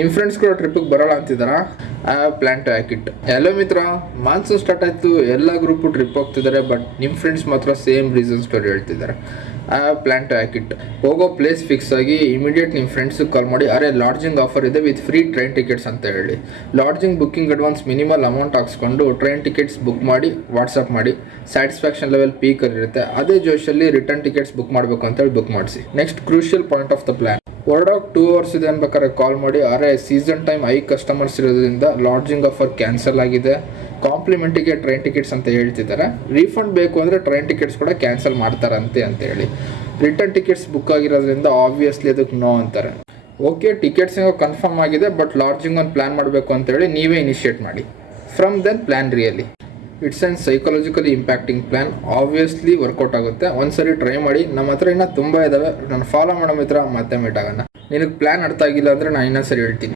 ನಿಮ್ಮ ಫ್ರೆಂಡ್ಸ್ ಕೂಡ ಟ್ರಿಪ್ಪಿಗೆ ಬರೋಲ್ಲ ಅಂತಿದ್ದಾರಾ? I have plan to hack it. ಎಲ್ಲೋ ಮಿತ್ರ, ಮಾನ್ಸೂನ್ ಸ್ಟಾರ್ಟ್ ಆಯಿತು, ಎಲ್ಲ ಗ್ರೂಪು ಟ್ರಿಪ್ ಹೋಗ್ತಿದ್ದಾರೆ, ಬಟ್ ನಿಮ್ಮ ಫ್ರೆಂಡ್ಸ್ ಮಾತ್ರ ಸೇಮ್ ರೀಸನ್ ಸ್ಟೋರಿ ಹೇಳ್ತಿದ್ದಾರೆ. I have plan to hack it. ಹೋಗೋ ಪ್ಲೇಸ್ ಫಿಕ್ಸ್ ಆಗಿ ಇಮಿಡಿಯೇಟ್ ನಿಮ್ಮ ಫ್ರೆಂಡ್ಸಿಗೆ ಕಾಲ್ ಮಾಡಿ, ಅರೆ ಲಾಡ್ಜಿಂಗ್ ಆಫರ್ ಇದೆ ವಿತ್ ಫ್ರೀ ಟ್ರೈನ್ ಟಿಕೆಟ್ಸ್ ಅಂತ ಹೇಳಿ. Lodging booking advance minimal amount ಹಾಕ್ಸ್ಕೊಂಡು ಟ್ರೈನ್ ಟಿಕೆಟ್ಸ್ ಬುಕ್ ಮಾಡಿ ವಾಟ್ಸಪ್ ಮಾಡಿ. ಸ್ಯಾಟಿಸ್ಫ್ಯಾಕ್ಷನ್ ಲೆವೆಲ್ ಪೀಕರ್ ಇರುತ್ತೆ. ಅದೇ ಜೋಶಲ್ಲಿ ರಿಟರ್ನ್ ಟಿಕೆಟ್ಸ್ ಬುಕ್ ಮಾಡಬೇಕು ಅಂತೇಳಿ ಬುಕ್ ಮಾಡಿಸಿ. Next crucial point of the plan, ಹೊರಡೋಕೆ 2 hours ಇದೆ ಅನ್ಬೇಕಾದ್ರೆ ಕಾಲ್ ಮಾಡಿ, ಅರೆ ಸೀಸನ್ ಟೈಮ್ ಕಸ್ಟಮರ್ಸ್ ಇರೋದ್ರಿಂದ ಲಾಡ್ಜಿಂಗ್ ಆಫರ್ ಕ್ಯಾನ್ಸಲ್ ಆಗಿದೆ, ಕಾಂಪ್ಲಿಮೆಂಟಿಗೆ ಟ್ರೈನ್ ಟಿಕೆಟ್ಸ್ ಅಂತ ಹೇಳ್ತಿದ್ದಾರೆ, ರೀಫಂಡ್ ಬೇಕು ಅಂದರೆ ಟ್ರೈನ್ ಟಿಕೆಟ್ಸ್ ಕೂಡ ಕ್ಯಾನ್ಸಲ್ ಮಾಡ್ತಾರಂತೆ ಅಂತ ಹೇಳಿ. ರಿಟರ್ನ್ ಟಿಕೆಟ್ಸ್ ಬುಕ್ ಆಗಿರೋದ್ರಿಂದ ಆಬ್ವಿಯಸ್ಲಿ ಅದಕ್ಕೆ ನೋ ಅಂತಾರೆ. ಓಕೆ, ಟಿಕೆಟ್ಸ್ ಕನ್ಫರ್ಮ್ ಆಗಿದೆ, ಬಟ್ ಲಾಡ್ಜಿಂಗ್ ಒಂದು ಪ್ಲ್ಯಾನ್ ಮಾಡಬೇಕು ಅಂತೇಳಿ ನೀವೇ ಇನಿಷಿಯೇಟ್ ಮಾಡಿ. From then plan really. It's an psychologically impacting plan. Obviously workout ಆಗುತ್ತೆ. ಒಂದ್ಸರಿ ಟ್ರೈ ಮಾಡಿ. ನಮ್ಮ ಹತ್ರ ಇನ್ನೂ ತುಂಬ ಇದ್ದಾವೆ, ನಾನು ಫಾಲೋ ಮಾಡೋ ಮಿತ್ರ. ಮತ್ತೆ ಮೀಟ್ ಆಗೋಣ. ನಿನಗೆ ಪ್ಲ್ಯಾನ್ ಅರ್ಥ ಆಗಿಲ್ಲ ಅಂದರೆ ನಾನು ಇನ್ನೊಂದ್ಸರಿ ಹೇಳ್ತೀನಿ.